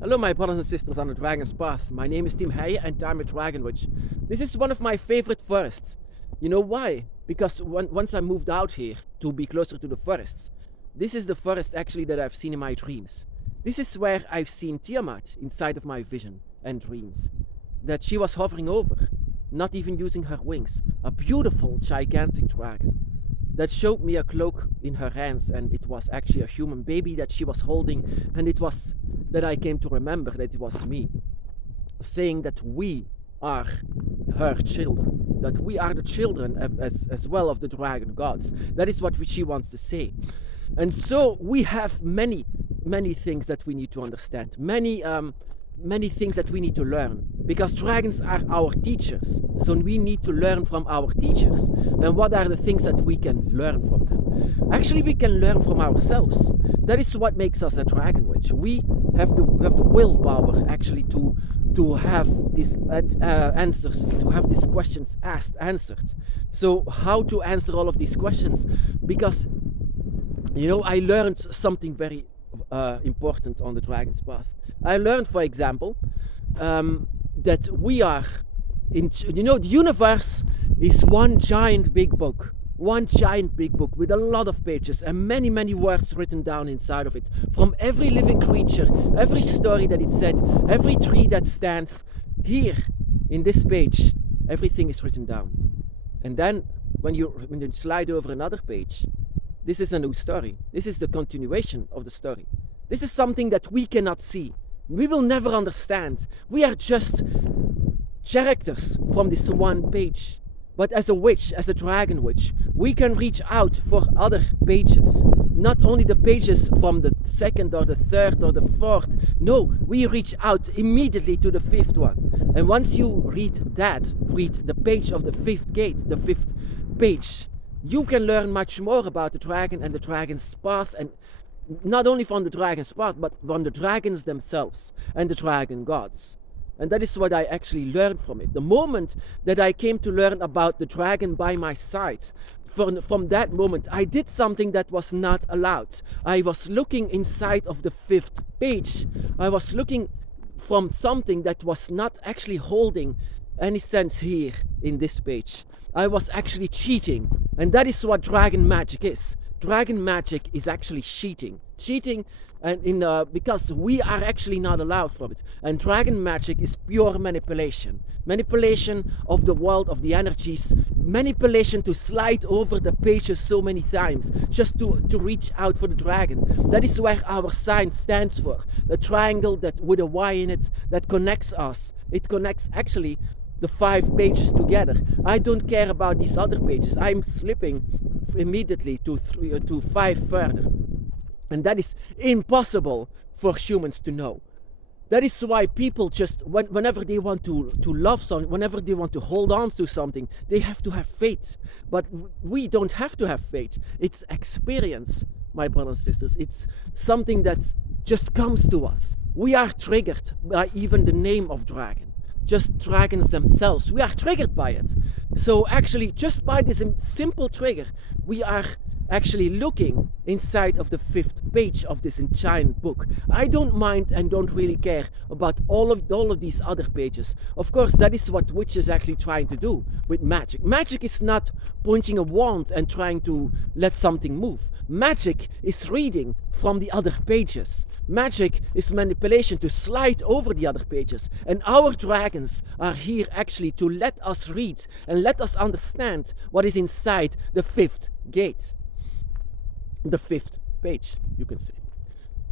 Hello, my brothers and sisters on the Dragon's Path. My name is Tim Heijen and I'm a Dragon Witch. This is one of my favorite forests. You know why? Because once I moved out here to be closer to the forests, this is the forest actually that I've seen in my dreams. This is where I've seen Tiamat inside of my vision and dreams. That she was hovering over, not even using her wings. A beautiful, gigantic dragon that showed me a cloak in her hands, and it was actually a human baby that she was holding, and it was that I came to remember that it was me, saying that we are her children, that we are the children as well of the dragon gods. That is what she wants to say. And so we have many things that we need to understand, many things that we need to learn, because dragons are our teachers. So we need to learn from our teachers. And what are the things that we can learn from them? Actually, we can learn from ourselves. That is what makes us a dragon witch. We have the willpower actually to have these answers, to have these questions answered. So how to answer all of these questions? Because I learned something very important on the Dragon's Path. I learned, for example, that we are the universe is one giant big book with a lot of pages and many words written down inside of it, from every living creature, every story that it said, every tree that stands here in this page. Everything is written down. And then when you slide over another page, this is a new story. This is the continuation of the story. This is something that we cannot see. We will never understand. We are just characters from this one page. But as a witch, as a dragon witch, we can reach out for other pages. Not only the pages from the second or the third or the fourth. No, we reach out immediately to the fifth one. And once you read the page of the fifth gate, the fifth page, you can learn much more about the dragon and the dragon's path, and not only from the dragon's path, but from the dragons themselves and the dragon gods. And that is what I actually learned from it. The moment that I came to learn about the dragon by my side, from that moment, I did something that was not allowed. I was looking inside of the fifth page. I was looking from something that was not actually holding any sense here in this page. I was actually cheating. And that is what dragon magic is. Dragon magic is actually cheating. And because we are actually not allowed from it. And dragon magic is pure manipulation. Manipulation of the world, of the energies. Manipulation to slide over the pages so many times just to reach out for the dragon. That is where our sign stands for. The triangle that with a Y in it that connects us. It connects actually the 5 pages together. I don't care about these other pages. I'm slipping immediately to 5 further. And that is impossible for humans to know. That is why people just, whenever they want to love something, whenever they want to hold on to something, they have to have faith. But we don't have to have faith. It's experience, my brothers and sisters. It's something that just comes to us. We are triggered by even the name of dragon. Just dragons themselves. We are triggered by it. So actually, just by this simple trigger, we are actually looking inside of the 5th page of this giant book. I don't mind and don't really care about all of these other pages. Of course, that is what witch is actually trying to do with magic. Magic is not pointing a wand and trying to let something move. Magic is reading from the other pages. Magic is manipulation to slide over the other pages. And our dragons are here actually to let us read and let us understand what is inside the 5th gate. The 5th page, you can say.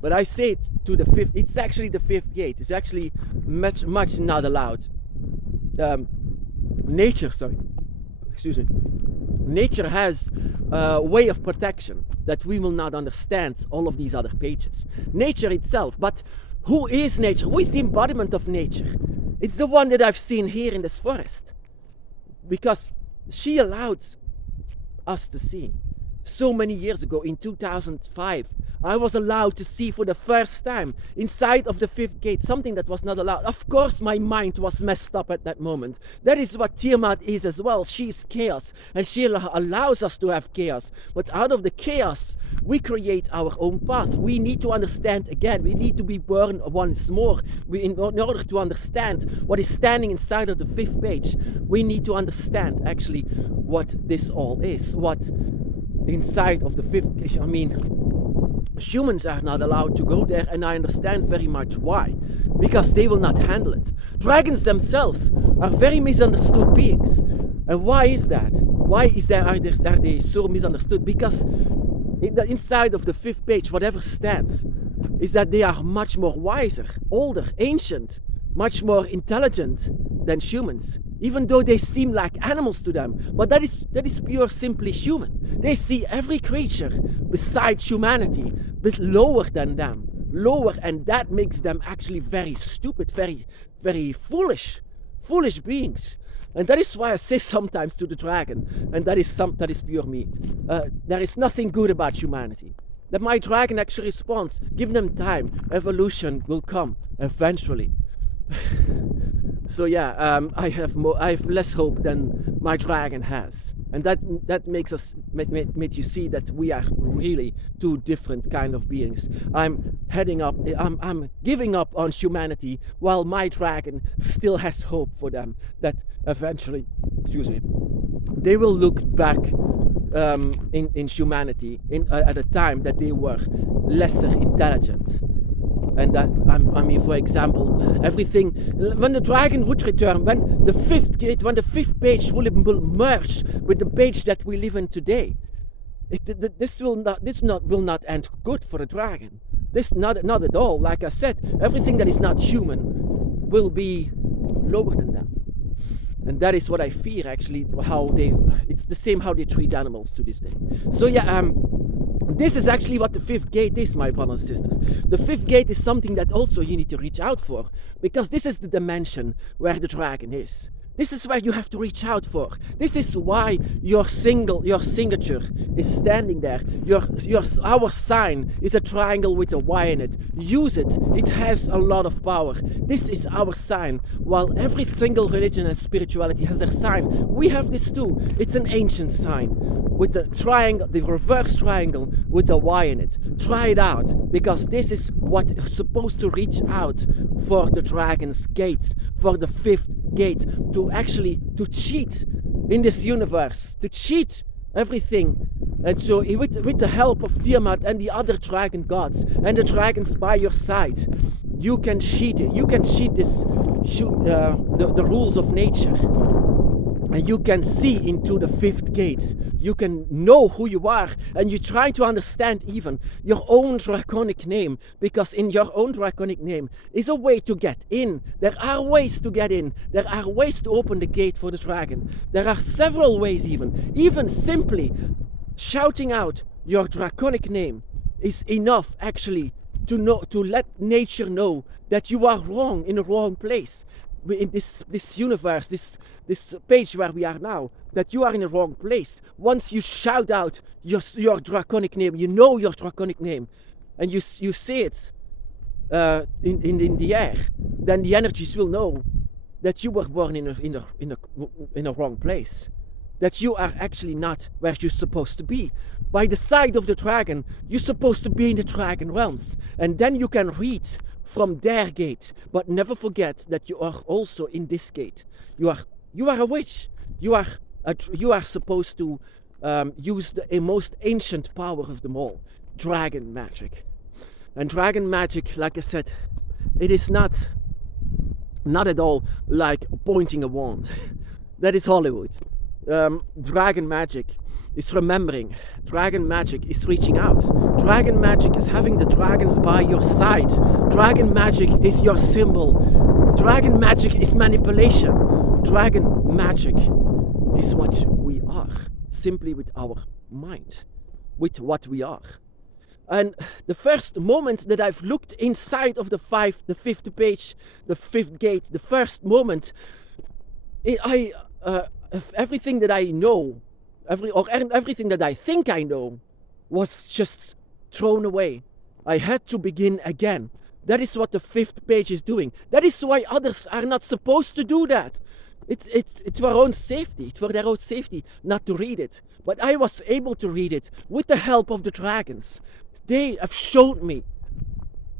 But I say to the 5th, it's actually the 5th gate. It's actually much not allowed. Nature has a way of protection that we will not understand all of these other pages. Nature itself, but who is nature? Who is the embodiment of nature? It's the one that I've seen here in this forest. Because she allowed us to see. so many years ago in 2005, I was allowed to see for the first time inside of the fifth gate something that was not allowed. Of course, my mind was messed up at that moment. That is what Tiamat is as well. She is chaos, and she allows us to have chaos. But out of the chaos, we create our own path. We need to understand again. We need to be born once more. In order to understand what is standing inside of the fifth page, we need to understand actually what this all is. What inside of the fifth page, I mean, humans are not allowed to go there, and I understand very much why. Because they will not handle it. Dragons themselves are very misunderstood beings. And why is that? Why are they so misunderstood? Because inside of the fifth page, whatever stands, is that they are much more wiser, older, ancient, much more intelligent than humans, even though they seem like animals to them. But that is pure simply human. They see every creature besides humanity but lower than them, lower, and that makes them actually very stupid, very, very foolish beings. And that is why I say sometimes to the dragon, and that is pure me, there is nothing good about humanity. That my dragon actually responds, give them time, evolution will come eventually. So yeah, I have less hope than my dragon has, and that makes you see that we are really two different kind of beings. I'm giving up on humanity, while my dragon still has hope for them that eventually, they will look back in humanity at a time that they were lesser intelligent. And that, I mean, for example, everything, when the dragon would return, when the fifth page will merge with the page that we live in today, this will not end good for the dragon. This not at all. Like I said, everything that is not human will be lower than them. And that is what I fear, actually, it's the same how they treat animals to this day. So yeah, this is actually what the fifth gate is, my brothers and sisters. The fifth gate is something that also you need to reach out for, because this is the dimension where the dragon is. This is where you have to reach out for. This is why your signature is standing there. Our sign is a triangle with a Y in it. Use it. It has a lot of power. This is our sign. While every single religion and spirituality has their sign, we have this too. It's an ancient sign with the triangle, the reverse triangle with a Y in it. Try it out, because this is what is supposed to reach out for the dragon's gate, for the fifth gate, to cheat in this universe, to cheat everything. And so with the help of Tiamat and the other dragon gods and the dragons by your side, you can cheat it. You can cheat the rules of nature. And you can see into the fifth gate. You can know who you are, and you try to understand even your own draconic name, because in your own draconic name is a way to get in. There are ways to get in. There are ways to open the gate for the dragon. There are several ways even simply shouting out your draconic name is enough actually to let nature know that you are wrong, in the wrong place. In this universe, this page where we are now, that you are in the wrong place. Once you shout out your draconic name, you know your draconic name, and you say it in the air, then the energies will know that you were born in a wrong place, that you are actually not where you're supposed to be. By the side of the dragon, you're supposed to be in the dragon realms, and then you can read from their gate. But never forget that you are also in this gate. You are a witch. You are supposed to use the most ancient power of them all, dragon magic. And dragon magic, like I said, it is not at all like pointing a wand. That is Hollywood. Dragon magic is remembering. Dragon magic is reaching out. Dragon magic is having the dragons by your side. Dragon magic is your symbol. Dragon magic is manipulation. Dragon magic is what we are, simply with our mind, with what we are. And the first moment that I've looked inside of the fifth page, the fifth gate, the first moment, everything that I know everything that I think I know was just thrown away. I had to begin again. That is what the 5th page is doing. That is why others are not supposed to do that. It's for our own safety. It's for their own safety not to read it. But I was able to read it with the help of the dragons. They have showed me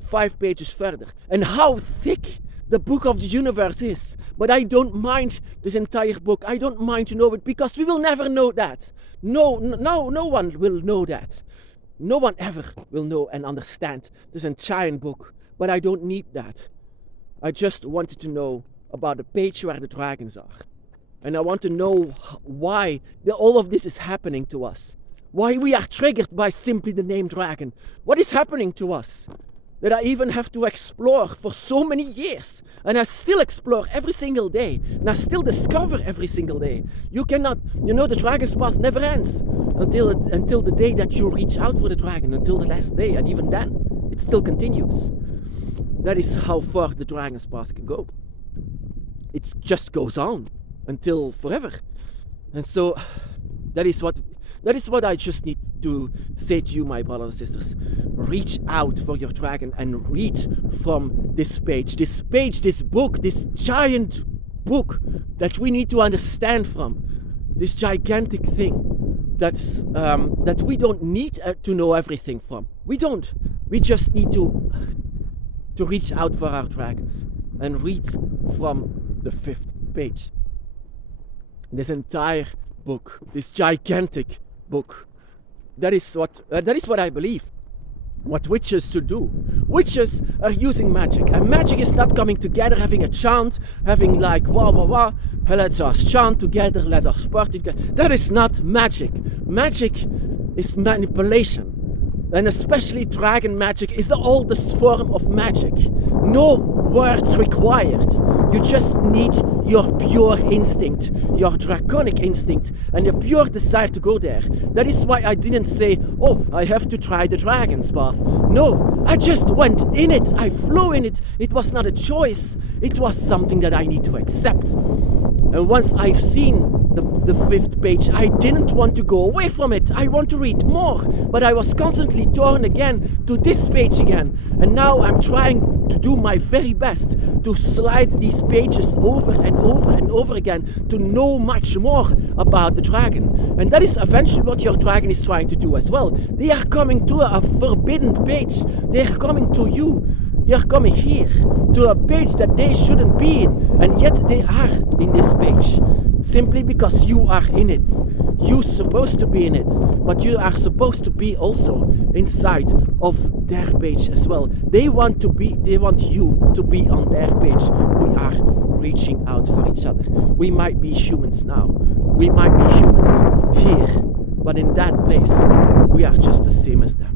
5 pages further and how thick the book of the universe is. But I don't mind this entire book. I don't mind to know it because we will never know that. No one will know that. No one ever will know and understand this entire book. But I don't need that. I just wanted to know about the page where the dragons are. And I want to know why all of this is happening to us. Why we are triggered by simply the name dragon. What is happening to us? That I even have to explore for so many years. And I still explore every single day. And I still discover every single day. You cannot, the dragon's path never ends. Until the day that you reach out for the dragon. Until the last day. And even then, it still continues. That is how far the dragon's path can go. It just goes on until forever. And so that is what I just need to say to you, my brothers and sisters. Reach out for your dragon and read from this page, this book, this giant book that we need to understand from. This gigantic thing that we don't need to know everything from. We don't. We just need to reach out for our dragons and read from the 5th page. This entire book, this gigantic book. That is what I believe. What witches should do. Witches are using magic, and magic is not coming together, having a chant, having like wah wah wah. Let's us chant together, let us party together. That is not magic. Magic is manipulation. And especially dragon magic is the oldest form of magic. No words required. You just need your pure instinct, your draconic instinct, and your pure desire to go there. That is why I didn't say, oh, I have to try the dragon's path. No, I just went in it. I flew in it. It was not a choice. It was something that I need to accept. And once I've seen the 5th page, I didn't want to go away from it. I want to read more, but I was constantly torn again to this page again. And now I'm trying to do my very best to slide these pages over and over and over again to know much more about the dragon. And that is eventually what your dragon is trying to do as well. They are coming to a forbidden page. They are coming to you. You're coming here to a page that they shouldn't be in, and yet they are in this page. Simply because you are in it. You're supposed to be in it, but you are supposed to be also inside of their page as well. They want you to be on their page. We are reaching out for each other. We might be humans now. We might be humans here, but in that place, we are just the same as them.